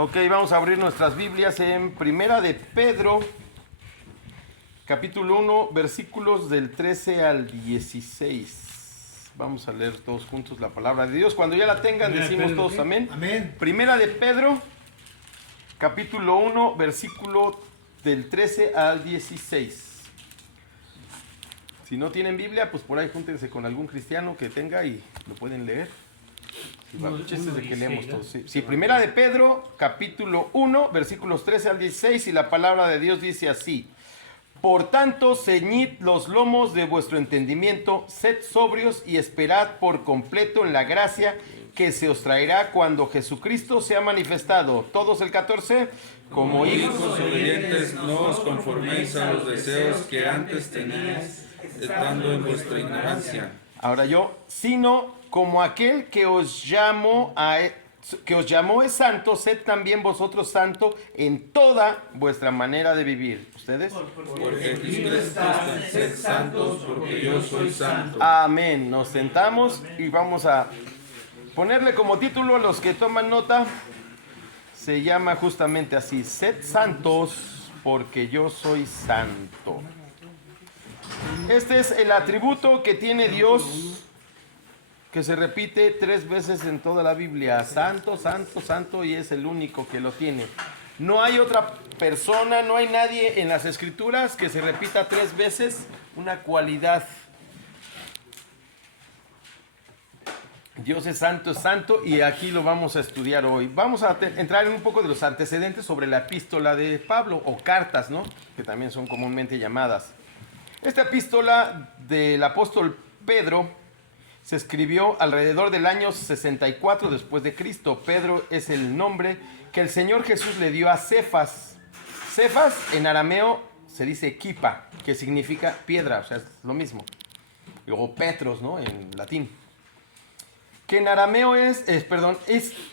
Ok, vamos a abrir nuestras Biblias en Primera de Pedro, capítulo 1, versículos del 13 al 16. Vamos a leer todos juntos la palabra de Dios. Cuando ya la tengan, decimos todos amén. Amén. Primera de Pedro, capítulo 1, versículo del 13 al 16. Si no tienen Biblia, pues por ahí júntense con algún cristiano que tenga y lo pueden leer. Chances de que leemos todos. Sí, Primera de Pedro, capítulo 1, versículos 13 al 16, y la palabra de Dios dice así: Por tanto, ceñid los lomos de vuestro entendimiento, sed sobrios y esperad por completo en la gracia que se os traerá cuando Jesucristo sea manifestado. Todos el 14. Como hijos obedientes, no os conforméis a los deseos que antes teníais, estando en vuestra ignorancia. Ahora yo, sino como aquel que os llamó es santo, sed también vosotros santo en toda vuestra manera de vivir. ¿Ustedes? Porque Cristo está, sed santos, porque yo soy santo. Amén. Nos sentamos y vamos a ponerle como título a los que toman nota. Se llama justamente así: sed santos, porque yo soy santo. Este es el atributo que tiene Dios, que se repite 3 veces en toda la Biblia: santo, santo, santo, y es el único que lo tiene. No hay otra persona, no hay nadie en las Escrituras que se repita 3 veces una cualidad. Dios es santo, y aquí lo vamos a estudiar hoy. Vamos a entrar en un poco de los antecedentes sobre la epístola de Pablo, o cartas, ¿no?, que también son comúnmente llamadas. Esta epístola del apóstol Pedro se escribió alrededor del año 64 después de Cristo. Pedro es el nombre que el Señor Jesús le dio a Cefas. Cefas en arameo se dice kipa, que significa piedra, o sea, es lo mismo. Luego Petros, ¿no?, en latín. Que en arameo es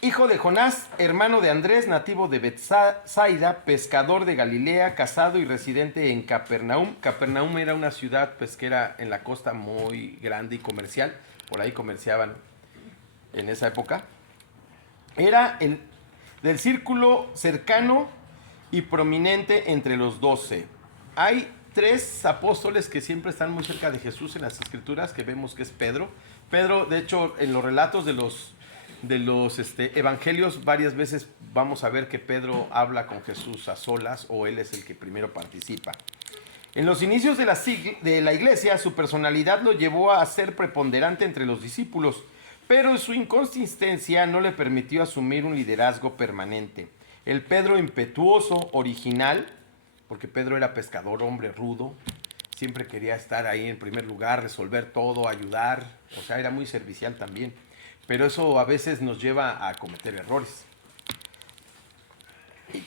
hijo de Jonás, hermano de Andrés, nativo de Betsaida, pescador de Galilea, casado y residente en Capernaum. Capernaum era una ciudad pesquera en la costa muy grande y comercial. Por ahí comerciaban en esa época. Era del círculo cercano y prominente entre los 12. Hay 3 apóstoles que siempre están muy cerca de Jesús en las Escrituras, que vemos que es Pedro. Pedro, de hecho, en los relatos de los evangelios, varias veces vamos a ver que Pedro habla con Jesús a solas, o él es el que primero participa. En los inicios de la iglesia, su personalidad lo llevó a ser preponderante entre los discípulos, pero su inconsistencia no le permitió asumir un liderazgo permanente. El Pedro impetuoso, original, porque Pedro era pescador, hombre rudo, siempre quería estar ahí en primer lugar, resolver todo, ayudar, o sea, era muy servicial también. Pero eso a veces nos lleva a cometer errores.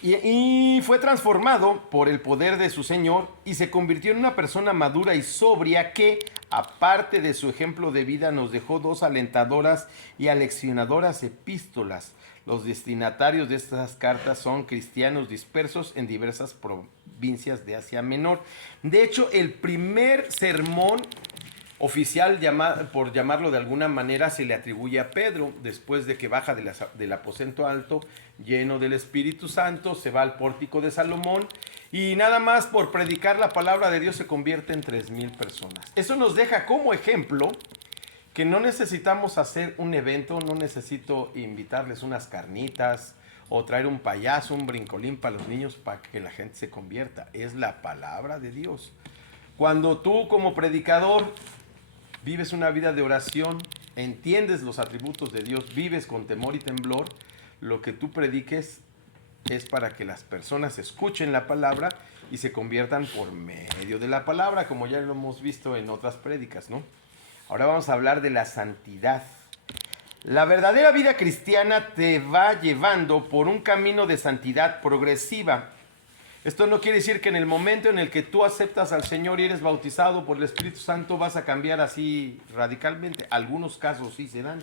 Y fue transformado por el poder de su Señor y se convirtió en una persona madura y sobria que, aparte de su ejemplo de vida, nos dejó 2 alentadoras y aleccionadoras epístolas. Los destinatarios de estas cartas son cristianos dispersos en diversas provincias de Asia Menor. De hecho, el primer sermón oficial, por llamarlo de alguna manera, se le atribuye a Pedro. Después de que baja del aposento alto, lleno del Espíritu Santo, se va al pórtico de Salomón, y nada más por predicar la palabra de Dios se convierte en 3,000 personas. Eso nos deja como ejemplo que no necesitamos hacer un evento, no necesito invitarles unas carnitas o traer un payaso, un brincolín para los niños para que la gente se convierta. Es la palabra de Dios. Cuando tú, como predicador, vives una vida de oración, entiendes los atributos de Dios, vives con temor y temblor, lo que tú prediques es para que las personas escuchen la palabra y se conviertan por medio de la palabra, como ya lo hemos visto en otras prédicas, ¿no? Ahora vamos a hablar de la santidad. La verdadera vida cristiana te va llevando por un camino de santidad progresiva. Esto no quiere decir que en el momento en el que tú aceptas al Señor y eres bautizado por el Espíritu Santo vas a cambiar así radicalmente. Algunos casos sí se dan.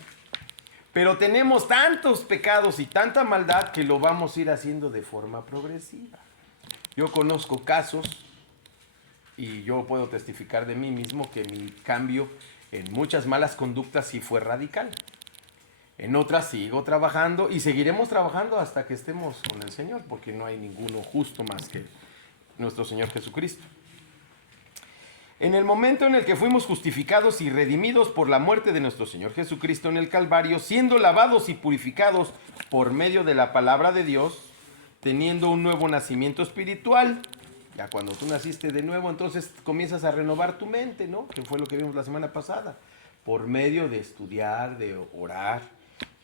Pero tenemos tantos pecados y tanta maldad que lo vamos a ir haciendo de forma progresiva. Yo conozco casos, y yo puedo testificar de mí mismo, que mi cambio en muchas malas conductas sí fue radical. En otras sigo trabajando y seguiremos trabajando hasta que estemos con el Señor, porque no hay ninguno justo más que nuestro Señor Jesucristo. En el momento en el que fuimos justificados y redimidos por la muerte de nuestro Señor Jesucristo en el Calvario, siendo lavados y purificados por medio de la palabra de Dios, teniendo un nuevo nacimiento espiritual, ya cuando tú naciste de nuevo, entonces comienzas a renovar tu mente, ¿no? Que fue lo que vimos la semana pasada, por medio de estudiar, de orar,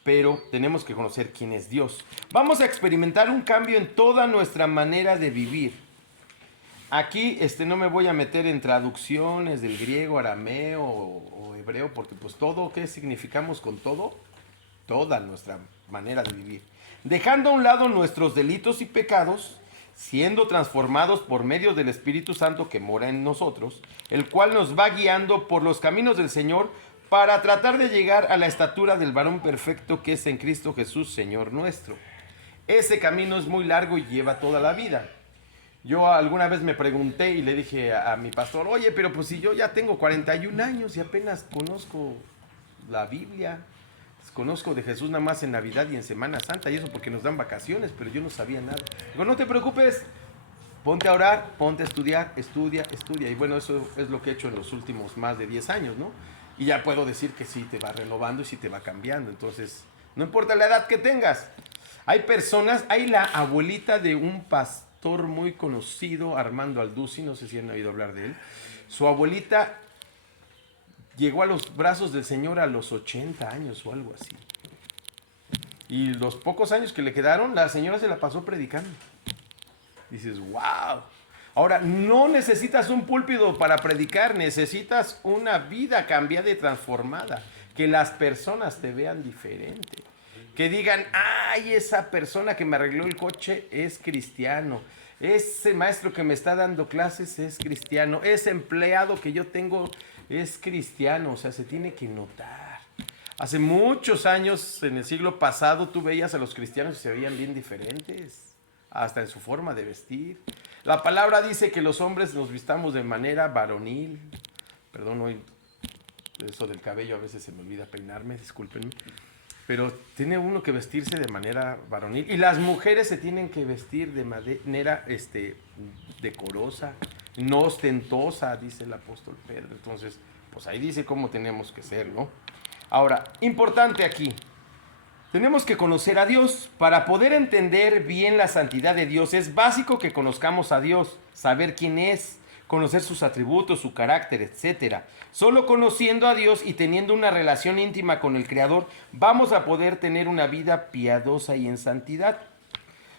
pero tenemos que conocer quién es Dios. Vamos a experimentar un cambio en toda nuestra manera de vivir. Aquí no me voy a meter en traducciones del griego, arameo o hebreo, porque pues todo, ¿qué significamos con todo? Toda nuestra manera de vivir. Dejando a un lado nuestros delitos y pecados, siendo transformados por medio del Espíritu Santo que mora en nosotros, el cual nos va guiando por los caminos del Señor para tratar de llegar a la estatura del varón perfecto que es en Cristo Jesús, Señor nuestro. Ese camino es muy largo y lleva toda la vida. Yo alguna vez me pregunté y le dije a mi pastor, oye, pero pues si yo ya tengo 41 años y apenas conozco la Biblia, conozco de Jesús nada más en Navidad y en Semana Santa, y eso porque nos dan vacaciones, pero yo no sabía nada. Digo, no te preocupes, ponte a orar, ponte a estudiar, estudia. Y bueno, eso es lo que he hecho en los últimos más de 10 años, ¿no? Y ya puedo decir que sí te va renovando y sí te va cambiando. Entonces, no importa la edad que tengas. Hay personas, hay la abuelita de un pastor muy conocido, Armando Alducin, no sé si han oído hablar de él. Su abuelita llegó a los brazos del Señor a los 80 años o algo así. Y los pocos años que le quedaron, la señora se la pasó predicando. Dices, wow. Ahora, no necesitas un púlpito para predicar, necesitas una vida cambiada y transformada. Que las personas te vean diferente. Que digan, ay, esa persona que me arregló el coche es cristiano. Ese maestro que me está dando clases es cristiano. Ese empleado que yo tengo es cristiano. O sea, se tiene que notar. Hace muchos años, en el siglo pasado, tú veías a los cristianos y se veían bien diferentes. Hasta en su forma de vestir. La palabra dice que los hombres nos vistamos de manera varonil. Perdón, hoy eso del cabello a veces se me olvida peinarme, discúlpenme. Pero tiene uno que vestirse de manera varonil. Y las mujeres se tienen que vestir de manera decorosa, no ostentosa, dice el apóstol Pedro. Entonces, pues ahí dice cómo tenemos que ser, ¿no? Ahora, importante aquí. Tenemos que conocer a Dios. Para poder entender bien la santidad de Dios, es básico que conozcamos a Dios, saber quién es, conocer sus atributos, su carácter, etc. Solo conociendo a Dios y teniendo una relación íntima con el Creador, vamos a poder tener una vida piadosa y en santidad.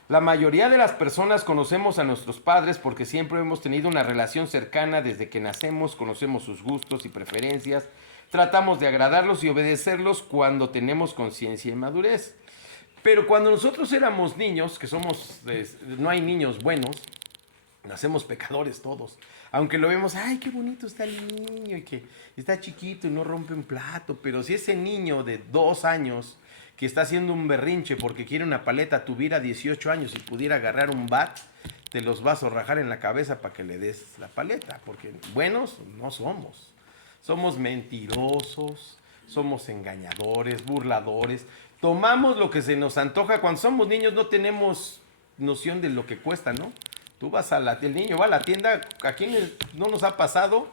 La mayoría de las personas conocemos a nuestros padres porque siempre hemos tenido una relación cercana desde que nacemos, conocemos sus gustos y preferencias, tratamos de agradarlos y obedecerlos cuando tenemos conciencia y madurez. Pero cuando nosotros éramos niños, que no hay niños buenos, nacemos pecadores todos. Aunque lo vemos, ay, qué bonito está el niño, y que está chiquito y no rompe un plato. Pero si ese niño de 2 años que está haciendo un berrinche porque quiere una paleta tuviera 18 años y pudiera agarrar un bat, te los vas a rajar en la cabeza para que le des la paleta. Porque buenos no somos. Somos mentirosos, somos engañadores, burladores. Tomamos lo que se nos antoja. Cuando somos niños no tenemos noción de lo que cuesta, ¿no? Tú vas el niño va a la tienda. ¿A quién no nos ha pasado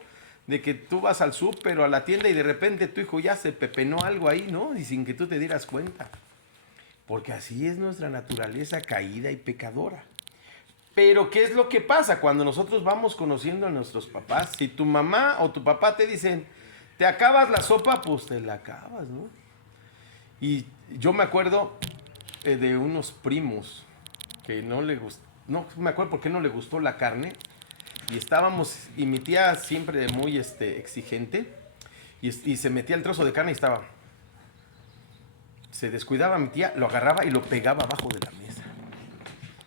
de que tú vas al súper o a la tienda y de repente tu hijo ya se pepenó algo ahí, ¿no? Y sin que tú te dieras cuenta. Porque así es nuestra naturaleza caída y pecadora. Pero ¿qué es lo que pasa cuando nosotros vamos conociendo a nuestros papás? Si tu mamá o tu papá te dicen, ¿te acabas la sopa? Pues te la acabas, ¿no? Y yo me acuerdo de unos primos que no le gustó. No me acuerdo por qué no le gustó la carne. Y estábamos, y mi tía siempre muy exigente, y se metía el trozo de carne y estaba. Se descuidaba mi tía, lo agarraba y lo pegaba abajo de la mesa.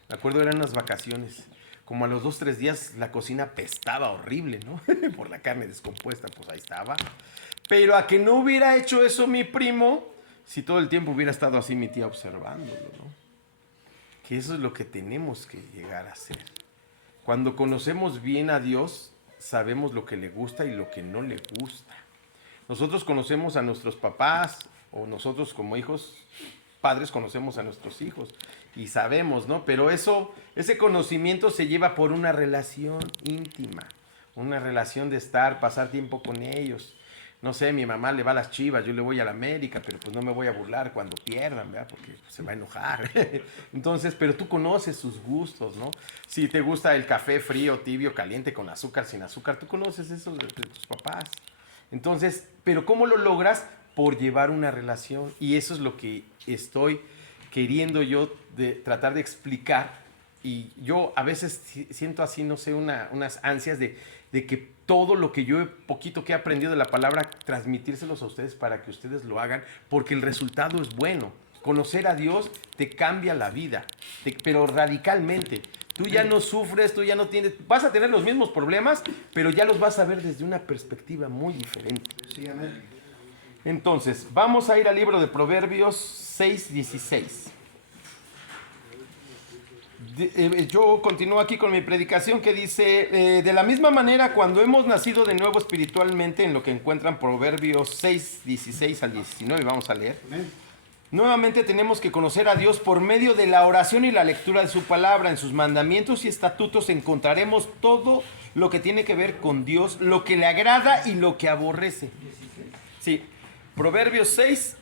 Me acuerdo, eran unas vacaciones. Como a los 2-3 días la cocina pestaba horrible, ¿no? Por la carne descompuesta, pues ahí estaba. Pero a que no hubiera hecho eso mi primo, si todo el tiempo hubiera estado así mi tía observándolo, ¿no? Que eso es lo que tenemos que llegar a hacer. Cuando conocemos bien a Dios, sabemos lo que le gusta y lo que no le gusta. Nosotros conocemos a nuestros papás o nosotros como hijos, padres, conocemos a nuestros hijos y sabemos, ¿no? Pero ese conocimiento se lleva por una relación íntima, una relación de pasar tiempo con ellos. No sé, mi mamá le va a las Chivas, yo le voy a la América, pero pues no me voy a burlar cuando pierdan, ¿verdad? Porque se va a enojar. Entonces, pero tú conoces sus gustos, ¿no? Si te gusta el café frío, tibio, caliente, con azúcar, sin azúcar, tú conoces eso de tus papás. Entonces, pero ¿cómo lo logras? Por llevar una relación. Y eso es lo que estoy queriendo yo tratar de explicar. Y yo a veces siento así, no sé, unas ansias de que todo lo que poquito que he aprendido de la palabra, transmitírselos a ustedes para que ustedes lo hagan, porque el resultado es bueno. Conocer a Dios te cambia la vida, pero radicalmente. Tú ya no sufres, tú ya no tienes, vas a tener los mismos problemas, pero ya los vas a ver desde una perspectiva muy diferente. Sí, amén. Entonces, vamos a ir al libro de Proverbios 6:16. Yo continúo aquí con mi predicación que dice, de la misma manera, cuando hemos nacido de nuevo espiritualmente, en lo que encuentran Proverbios 6:16 al 19, vamos a leer. Amén. Nuevamente tenemos que conocer a Dios por medio de la oración y la lectura de su palabra. En sus mandamientos y estatutos encontraremos todo lo que tiene que ver con Dios, lo que le agrada y lo que aborrece. Sí, Proverbios 6,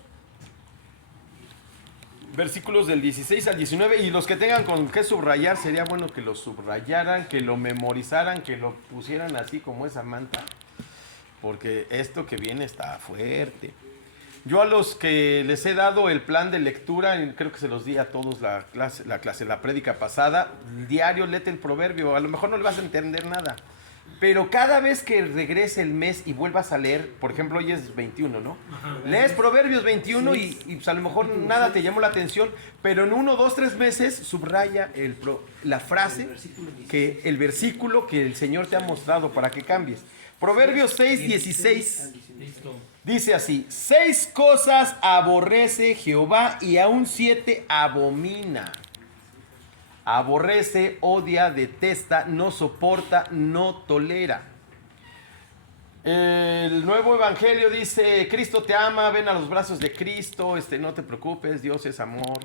versículos del 16 al 19, y los que tengan con qué subrayar, sería bueno que lo subrayaran, que lo memorizaran, que lo pusieran así como esa manta, porque esto que viene está fuerte. Yo a los que les he dado el plan de lectura, y creo que se los di a todos la prédica pasada, diario léete el proverbio, a lo mejor no le vas a entender nada, pero cada vez que regrese el mes y vuelvas a leer, por ejemplo, hoy es 21, ¿no? Ajá, lees Proverbios 21 y pues a lo mejor nada te llamó la atención, pero en 1, 2, 3 meses subraya la frase, el versículo que el Señor te ha mostrado para que cambies. Proverbios 6:16 dice así: 6 cosas aborrece Jehová y aún 7 abomina. Aborrece, odia, detesta, no soporta, no tolera. El nuevo evangelio dice: Cristo te ama, ven a los brazos de Cristo, no te preocupes, Dios es amor.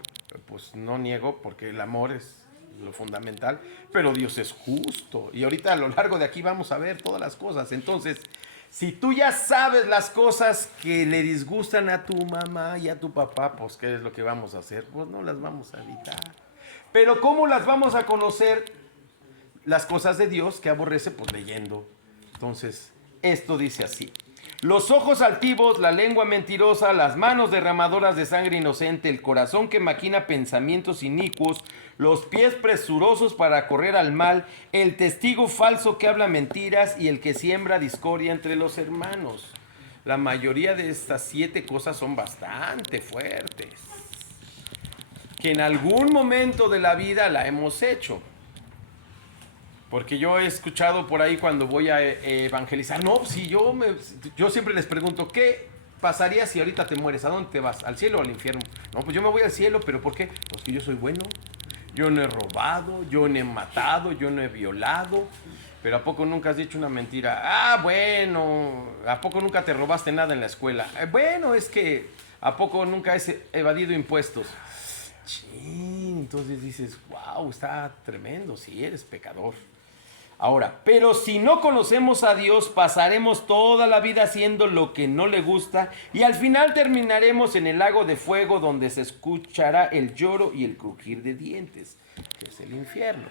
Pues no niego, porque el amor es lo fundamental, pero Dios es justo. Y ahorita a lo largo de aquí vamos a ver todas las cosas. Entonces, si tú ya sabes las cosas que le disgustan a tu mamá y a tu papá, pues ¿qué es lo que vamos a hacer? Pues no las vamos a evitar. Pero ¿cómo las vamos a conocer? Las cosas de Dios que aborrece, pues leyendo. Entonces, esto dice así: los ojos altivos, la lengua mentirosa, las manos derramadoras de sangre inocente, el corazón que maquina pensamientos inicuos, los pies presurosos para correr al mal, el testigo falso que habla mentiras y el que siembra discordia entre los hermanos. La mayoría de estas 7 cosas son bastante fuertes, que en algún momento de la vida la hemos hecho. Porque yo he escuchado por ahí cuando voy a evangelizar, no, si yo siempre les pregunto, ¿qué pasaría si ahorita te mueres? ¿A dónde te vas? ¿Al cielo o al infierno? No, pues yo me voy al cielo, ¿pero por qué? Pues que yo soy bueno, yo no he robado, yo no he matado, yo no he violado. Pero ¿a poco nunca has dicho una mentira? Ah, bueno, ¿a poco nunca te robaste nada en la escuela? Bueno, es que ¿a poco nunca has evadido impuestos? Chin, entonces dices, wow, está tremendo, sí, eres pecador. Ahora, pero si no conocemos a Dios, pasaremos toda la vida haciendo lo que no le gusta y al final terminaremos en el lago de fuego donde se escuchará el lloro y el crujir de dientes, que es el infierno.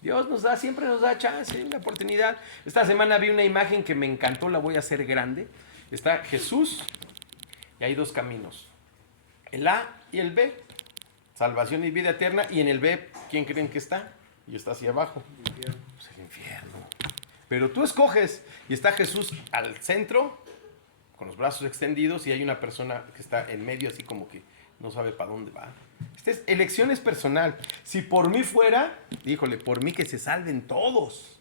Dios siempre nos da chance, una oportunidad. Esta semana vi una imagen que me encantó, la voy a hacer grande. Está Jesús y hay 2 caminos, el A y el B, salvación y vida eterna, y en el B, ¿quién creen que está? Y está hacia abajo. Pues el infierno. Pero tú escoges y está Jesús al centro con los brazos extendidos y hay una persona que está en medio así como que no sabe para dónde va. Elección es personal. Si por mí fuera, híjole, por mí que se salven todos.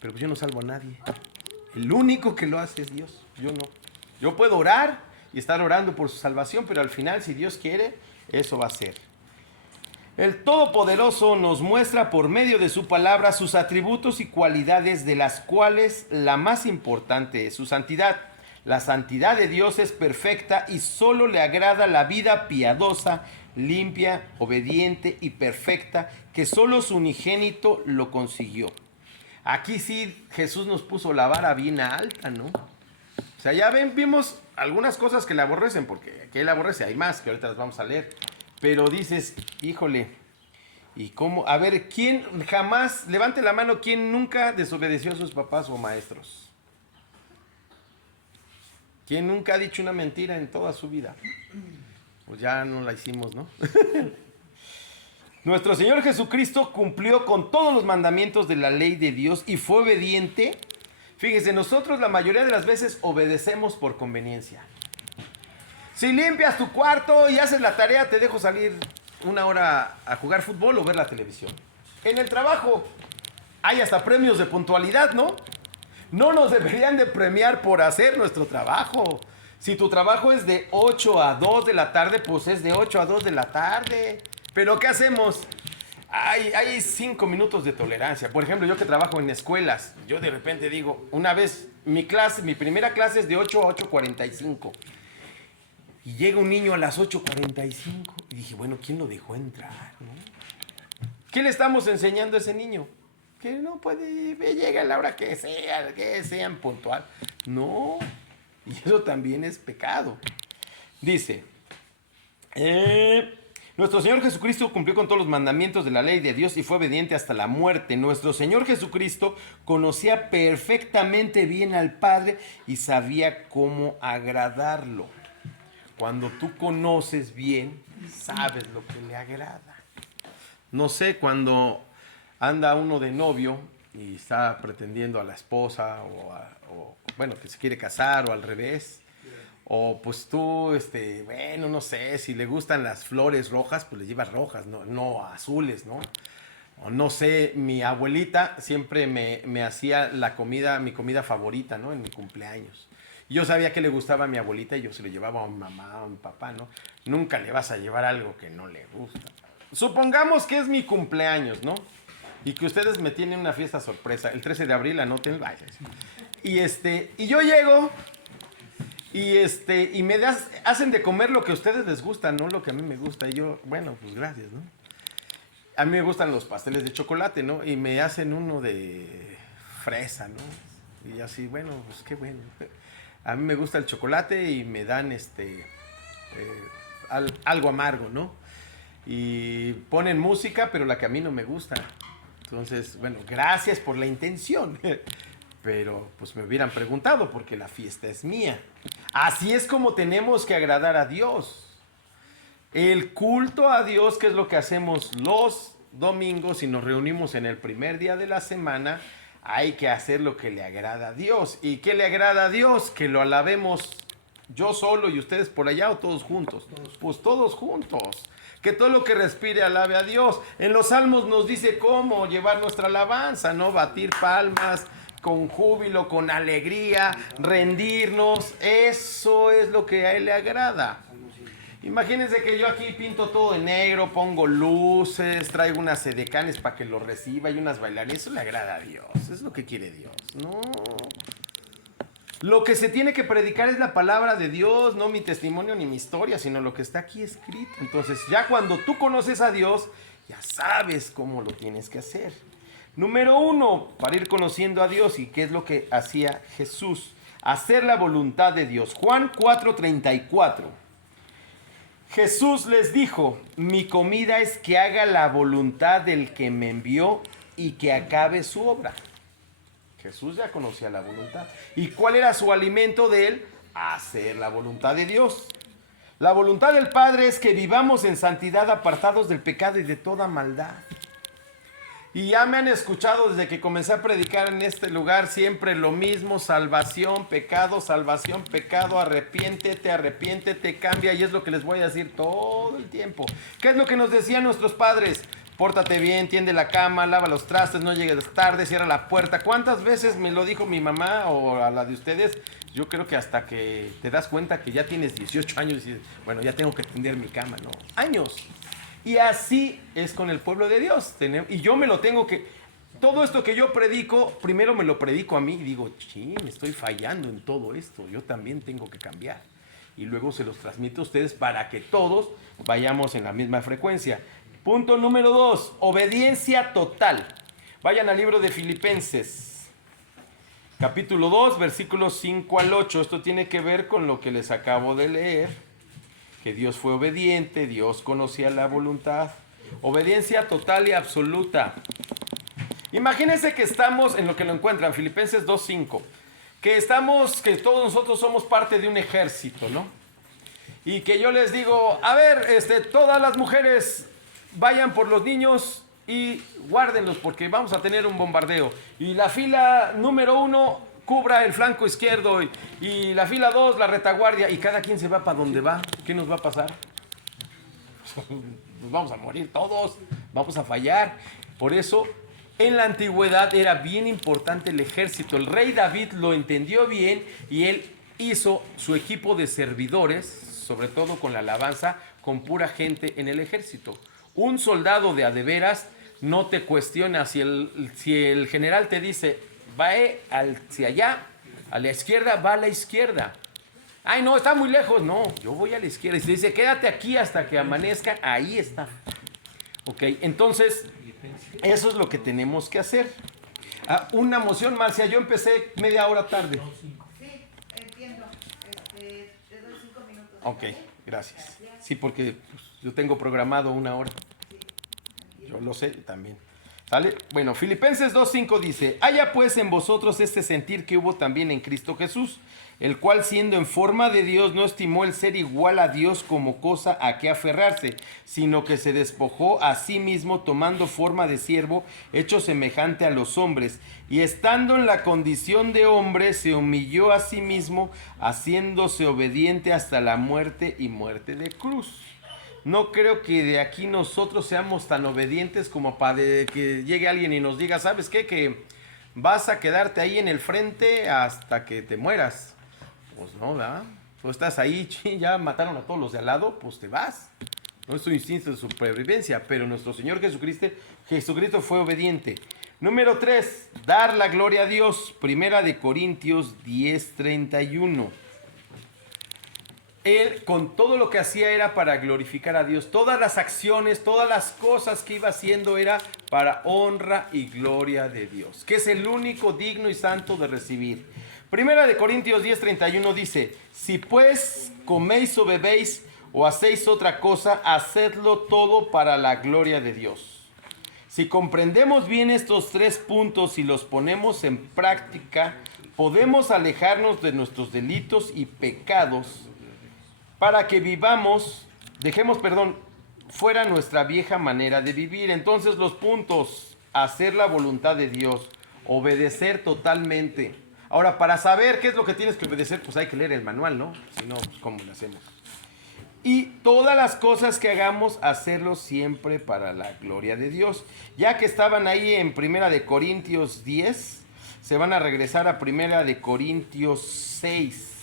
Pero pues yo no salvo a nadie. El único que lo hace es Dios, yo no. Yo puedo orar y estar orando por su salvación, pero al final, si Dios quiere, eso va a ser. El Todopoderoso nos muestra por medio de su palabra sus atributos y cualidades, de las cuales la más importante es su santidad. La santidad de Dios es perfecta y solo le agrada la vida piadosa, limpia, obediente y perfecta, que solo su unigénito lo consiguió. Aquí sí Jesús nos puso la vara bien alta, ¿no? O sea, ya vimos algunas cosas que le aborrecen, porque aquí le aborrece, hay más que ahorita las vamos a leer. Pero dices, híjole, ¿y cómo? A ver, ¿quién jamás, levante la mano, quién nunca desobedeció a sus papás o maestros? ¿Quién nunca ha dicho una mentira en toda su vida? Pues ya no la hicimos, ¿no? Nuestro Señor Jesucristo cumplió con todos los mandamientos de la ley de Dios y fue obediente. Fíjense, nosotros la mayoría de las veces obedecemos por conveniencia. Si limpias tu cuarto y haces la tarea, te dejo salir una hora a jugar fútbol o ver la televisión. En el trabajo hay hasta premios de puntualidad, ¿no? No nos deberían de premiar por hacer nuestro trabajo. Si tu trabajo es de 8 a 2 de la tarde, pues es de 8 a 2 de la tarde. Pero ¿qué hacemos? Hay 5 minutos de tolerancia. Por ejemplo, yo que trabajo en escuelas, yo de repente digo, una vez, mi primera clase es de 8 a 8:45. Y llega un niño a las 8:45. Y dije, bueno, ¿quién lo dejó entrar, no? ¿Qué le estamos enseñando a ese niño? Que no puede, llega a la hora que sean puntual. No, y eso también es pecado. Dice, nuestro Señor Jesucristo cumplió con todos los mandamientos de la ley de Dios y fue obediente hasta la muerte. Nuestro Señor Jesucristo conocía perfectamente bien al Padre y sabía cómo agradarlo. Cuando tú conoces bien, sabes lo que le agrada. No sé, cuando anda uno de novio y está pretendiendo a la esposa o bueno, que se quiere casar o al revés. O pues tú, bueno, no sé, si le gustan las flores rojas, pues le llevas rojas, no azules, ¿no? O no sé, mi abuelita siempre me hacía mi comida favorita, ¿no? En mi cumpleaños. Y yo sabía que le gustaba a mi abuelita y yo se lo llevaba a mi mamá o a mi papá, ¿no? Nunca le vas a llevar algo que no le gusta. Supongamos que es mi cumpleaños, ¿no? Y que ustedes me tienen una fiesta sorpresa. El 13 de abril, anoten, vaya. Y yo llego y me hacen de comer lo que a ustedes les gusta, no lo que a mí me gusta. Y yo, bueno, pues gracias, ¿no? A mí me gustan los pasteles de chocolate, ¿no? Y me hacen uno de fresa, ¿no? Y así, bueno, pues qué bueno. A mí me gusta el chocolate y me dan algo amargo, ¿no? Y ponen música, pero la que a mí no me gusta. Entonces, bueno, gracias por la intención. Pero pues me hubieran preguntado porque la fiesta es mía. Así es como tenemos que agradar a Dios. El culto a Dios, que es lo que hacemos los domingos y nos reunimos en el primer día de la semana, hay que hacer lo que le agrada a Dios. ¿Y qué le agrada a Dios? Que lo alabemos yo solo y ustedes por allá o todos juntos. Pues todos juntos. Que todo lo que respire alabe a Dios. En los salmos nos dice cómo llevar nuestra alabanza, ¿no? Batir palmas con júbilo, con alegría, rendirnos. Eso es lo que a Él le agrada. Imagínense que yo aquí pinto todo de negro, pongo luces, traigo unas edecanes para que lo reciba y unas bailarinas. Eso le agrada a Dios. Es lo que quiere Dios. No. Lo que se tiene que predicar es la palabra de Dios, no mi testimonio ni mi historia, sino lo que está aquí escrito. Entonces, ya cuando tú conoces a Dios, ya sabes cómo lo tienes que hacer. Número 1, para ir conociendo a Dios, y qué es lo que hacía Jesús, hacer la voluntad de Dios. Juan 4:34. Jesús les dijo, mi comida es que haga la voluntad del que me envió y que acabe su obra. Jesús ya conocía la voluntad. ¿Y cuál era su alimento de él? Hacer la voluntad de Dios. La voluntad del Padre es que vivamos en santidad, apartados del pecado y de toda maldad. Y ya me han escuchado desde que comencé a predicar en este lugar siempre lo mismo: salvación, pecado, arrepiéntete, cambia. Y es lo que les voy a decir todo el tiempo. ¿Qué es lo que nos decían nuestros padres? Pórtate bien, tiende la cama, lava los trastes, no llegues tarde, cierra la puerta. ¿Cuántas veces me lo dijo mi mamá o a la de ustedes? Yo creo que hasta que te das cuenta que ya tienes 18 años y dices, bueno, ya tengo que tender mi cama, ¿no? Años. Y así es con el pueblo de Dios. Y yo me lo tengo que... todo esto que yo predico, primero me lo predico a mí y digo, me estoy fallando en todo esto, yo también tengo que cambiar. Y luego se los transmito a ustedes para que todos vayamos en la misma frecuencia. Punto número 2, obediencia total. Vayan al libro de Filipenses, capítulo 2, versículos 5 al 8. Esto tiene que ver con lo que les acabo de leer, que Dios fue obediente, Dios conocía la voluntad. Obediencia total y absoluta. Imagínense que estamos en lo que lo encuentran, Filipenses 2:5, que todos nosotros somos parte de un ejército, ¿no? Y que yo les digo, a ver, todas las mujeres vayan por los niños y guárdenlos porque vamos a tener un bombardeo. Y la fila número 1 cubra el flanco izquierdo y la fila 2 la retaguardia y cada quien se va para donde va. ¿Qué nos va a pasar? Nos vamos a morir todos, vamos a fallar. Por eso, en la antigüedad era bien importante el ejército. El rey David lo entendió bien y él hizo su equipo de servidores, sobre todo con la alabanza, con pura gente en el ejército. Un soldado de a de veras no te cuestiona si el general te dice, va hacia allá, a la izquierda, va a la izquierda. Ay, no, está muy lejos. No, yo voy a la izquierda. Y se dice, quédate aquí hasta que amanezca. Ahí está. Ok, entonces, eso es lo que tenemos que hacer. Una moción, Marcia, yo empecé media hora tarde. Sí, entiendo. Te doy 5 minutos. Ok, gracias. Sí, porque pues, yo tengo programado una hora. Yo lo sé también. ¿Sale? Bueno, Filipenses 2:5 dice, haya pues en vosotros este sentir que hubo también en Cristo Jesús, el cual siendo en forma de Dios no estimó el ser igual a Dios como cosa a que aferrarse, sino que se despojó a sí mismo tomando forma de siervo, hecho semejante a los hombres, y estando en la condición de hombre se humilló a sí mismo, haciéndose obediente hasta la muerte y muerte de cruz. No creo que de aquí nosotros seamos tan obedientes como para que llegue alguien y nos diga, ¿sabes qué? Que vas a quedarte ahí en el frente hasta que te mueras. Pues no, ¿verdad? Tú estás ahí, ya mataron a todos los de al lado, pues te vas. No es tu instinto de supervivencia, pero nuestro Señor Jesucristo fue obediente. Número 3, dar la gloria a Dios. Primera de Corintios 10:31. Él con todo lo que hacía era para glorificar a Dios. Todas las acciones, todas las cosas que iba haciendo era para honra y gloria de Dios, que es el único digno y santo de recibir. Primera de Corintios 10:31 dice, si pues coméis o bebéis o hacéis otra cosa, hacedlo todo para la gloria de Dios. Si comprendemos bien estos 3 puntos y los ponemos en práctica, podemos alejarnos de nuestros delitos y pecados para que dejemos fuera nuestra vieja manera de vivir. Entonces los puntos, hacer la voluntad de Dios, obedecer totalmente. Ahora, para saber qué es lo que tienes que obedecer, pues hay que leer el manual, ¿no? Si no, pues ¿cómo lo hacemos? Y todas las cosas que hagamos, hacerlo siempre para la gloria de Dios. Ya que estaban ahí en Primera de Corintios 10, se van a regresar a Primera de Corintios 6.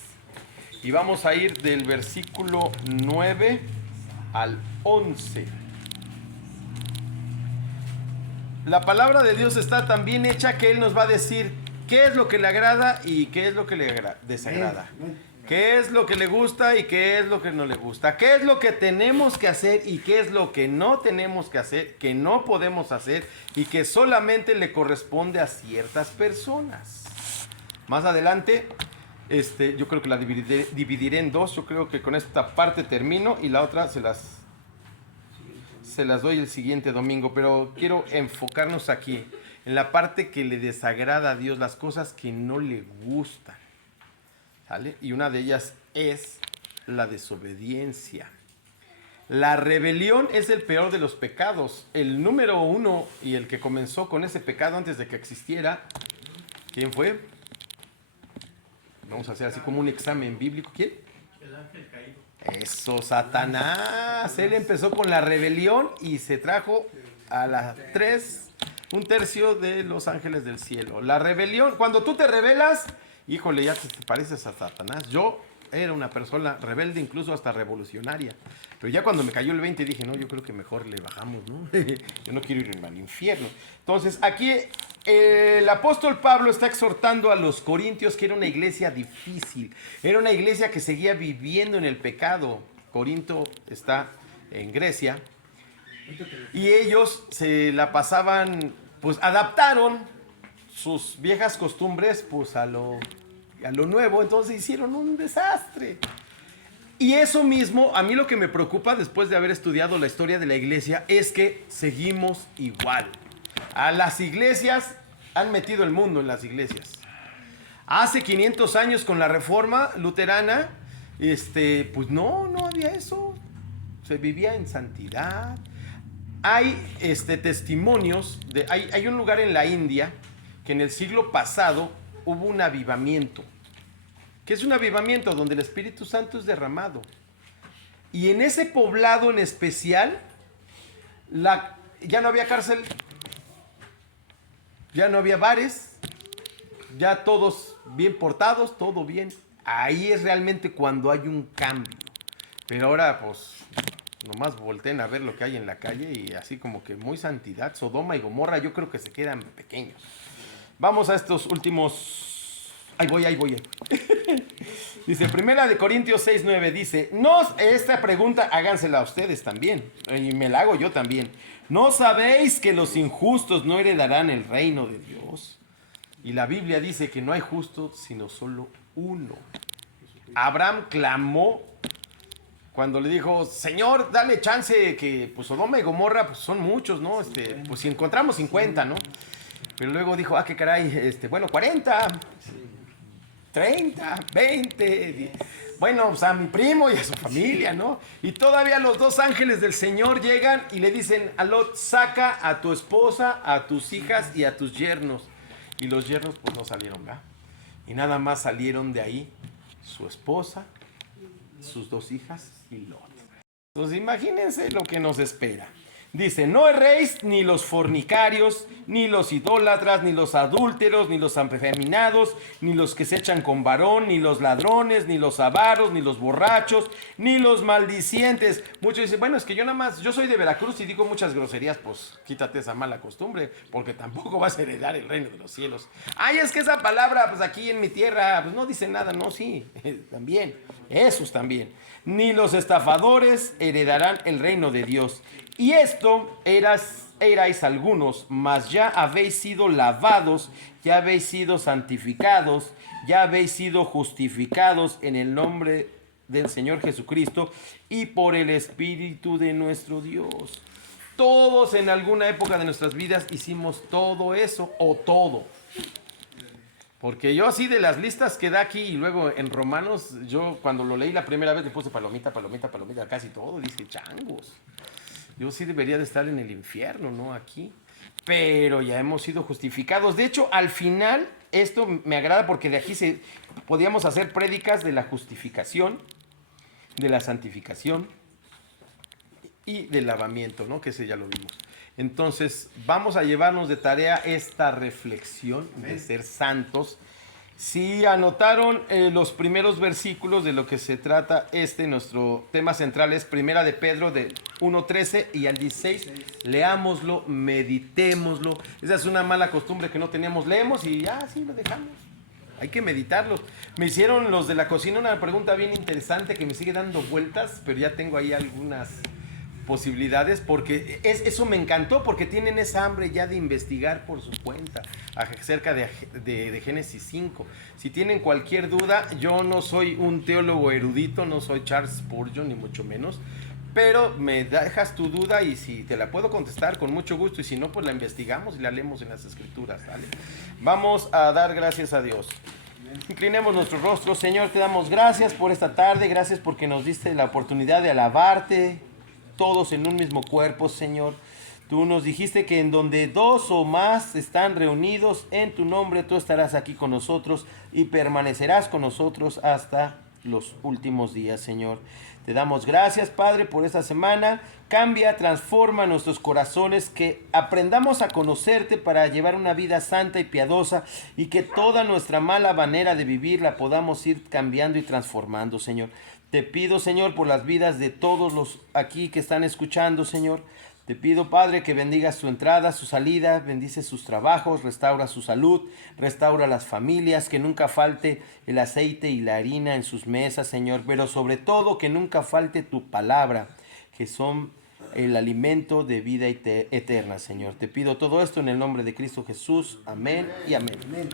Y vamos a ir del versículo 9 al 11. La palabra de Dios está tan bien hecha que Él nos va a decir qué es lo que le agrada y qué es lo que le desagrada. Qué es lo que le gusta y qué es lo que no le gusta. Qué es lo que tenemos que hacer y qué es lo que no tenemos que hacer, que no podemos hacer y que solamente le corresponde a ciertas personas. Más adelante, yo creo que la dividiré en 2. Yo creo que con esta parte termino y la otra se las doy el siguiente domingo. Pero quiero enfocarnos aquí en la parte que le desagrada a Dios, las cosas que no le gustan. ¿Sale? Y una de ellas es la desobediencia. La rebelión es el peor de los pecados. El número 1 y el que comenzó con ese pecado antes de que existiera, ¿quién fue? Vamos a hacer así como un examen bíblico. ¿Quién? El ángel caído. Eso, Satanás. Él empezó con la rebelión y se trajo a las 1/3 de los ángeles del cielo. La rebelión, cuando tú te rebelas, híjole, ya te pareces a Satanás. Yo era una persona rebelde, incluso hasta revolucionaria. Pero ya cuando me cayó el 20 dije, no, yo creo que mejor le bajamos, ¿no? Yo no quiero ir al infierno. Entonces, aquí el apóstol Pablo está exhortando a los corintios, que era una iglesia difícil, era una iglesia que seguía viviendo en el pecado. Corinto está en Grecia, y ellos se la pasaban, pues adaptaron sus viejas costumbres pues a lo nuevo, entonces hicieron un desastre. Y eso mismo, a mí lo que me preocupa después de haber estudiado la historia de la iglesia es que seguimos igual. A las iglesias han metido el mundo en las iglesias. Hace 500 años con la reforma luterana, pues no había eso. Se vivía en santidad. Hay testimonios, hay un lugar en la India que en el siglo pasado hubo un avivamiento. ¿Qué es un avivamiento? Donde el Espíritu Santo es derramado. Y en ese poblado en especial, ya no había cárcel, ya no había bares, ya todos bien portados, todo bien. Ahí es realmente cuando hay un cambio. Pero ahora, pues, nomás volteen a ver lo que hay en la calle y así como que muy santidad. Sodoma y Gomorra yo creo que se quedan pequeños. Vamos a estos últimos... Ahí voy. Dice, Primera de Corintios 6:9, dice, esta pregunta hágansela a ustedes también, y me la hago yo también. ¿No sabéis que los injustos no heredarán el reino de Dios? Y la Biblia dice que no hay justo, sino solo uno. Abraham clamó cuando le dijo, Señor, dale chance, que pues Sodoma y Gomorra pues, son muchos, ¿no? Pues si encontramos 50, ¿no? Pero luego dijo, qué caray, bueno, 40, 30, 20, bueno, pues a mi primo y a su familia, ¿no? Y todavía los dos ángeles del Señor llegan y le dicen a Lot, saca a tu esposa, a tus hijas y a tus yernos. Y los yernos pues no salieron, ¿verdad? Y nada más salieron de ahí su esposa, sus dos hijas y Lot. Entonces imagínense lo que nos espera. Dice, no erréis ni los fornicarios, ni los idólatras, ni los adúlteros, ni los afeminados, ni los que se echan con varón, ni los ladrones, ni los avaros, ni los borrachos, ni los maldicientes. Muchos dicen, bueno, es que yo soy de Veracruz y digo muchas groserías, pues quítate esa mala costumbre, porque tampoco vas a heredar el reino de los cielos. Ay, es que esa palabra, pues aquí en mi tierra, pues no dice nada, no, sí, también, esos también. Ni los estafadores heredarán el reino de Dios. Y esto erais algunos, mas ya habéis sido lavados, ya habéis sido santificados, ya habéis sido justificados en el nombre del Señor Jesucristo y por el Espíritu de nuestro Dios. Todos en alguna época de nuestras vidas hicimos todo eso o todo. Porque yo así de las listas que da aquí y luego en Romanos, yo cuando lo leí la primera vez le puse palomita, casi todo, dije changos. Yo sí debería de estar en el infierno, ¿no? Aquí. Pero ya hemos sido justificados. De hecho, al final, esto me agrada porque de aquí podíamos hacer prédicas de la justificación, de la santificación y del lavamiento, ¿no? Que ese ya lo vimos. Entonces, vamos a llevarnos de tarea esta reflexión de ser santos. Si anotaron los primeros versículos de lo que se trata nuestro tema central es Primera de Pedro del 1:13 y al 16, leámoslo, meditémoslo. Esa es una mala costumbre que no teníamos, leemos y ya, sí, lo dejamos. Hay que meditarlo. Me hicieron los de la cocina una pregunta bien interesante que me sigue dando vueltas, pero ya tengo ahí algunas posibilidades porque eso me encantó porque tienen esa hambre ya de investigar por su cuenta acerca de Génesis 5. Si tienen cualquier duda, yo no soy un teólogo erudito, no soy Charles Spurgeon ni mucho menos, pero me dejas tu duda y si te la puedo contestar con mucho gusto y si no, pues la investigamos y la leemos en las escrituras, ¿vale? Vamos a dar gracias a Dios. Inclinemos nuestros rostros. Señor, te damos gracias por esta tarde, gracias porque nos diste la oportunidad de alabarte todos en un mismo cuerpo, Señor. Tú nos dijiste que en donde dos o más están reunidos en tu nombre, tú estarás aquí con nosotros y permanecerás con nosotros hasta los últimos días, Señor. Te damos gracias, Padre, por esta semana. Cambia, transforma nuestros corazones, que aprendamos a conocerte para llevar una vida santa y piadosa y que toda nuestra mala manera de vivir la podamos ir cambiando y transformando, Señor. Te pido, Señor, por las vidas de todos los aquí que están escuchando, Señor. Te pido, Padre, que bendigas su entrada, su salida, bendice sus trabajos, restaura su salud, restaura las familias, que nunca falte el aceite y la harina en sus mesas, Señor, pero sobre todo que nunca falte tu palabra, que son el alimento de vida eterna, Señor. Te pido todo esto en el nombre de Cristo Jesús. Amén y amén. Amén.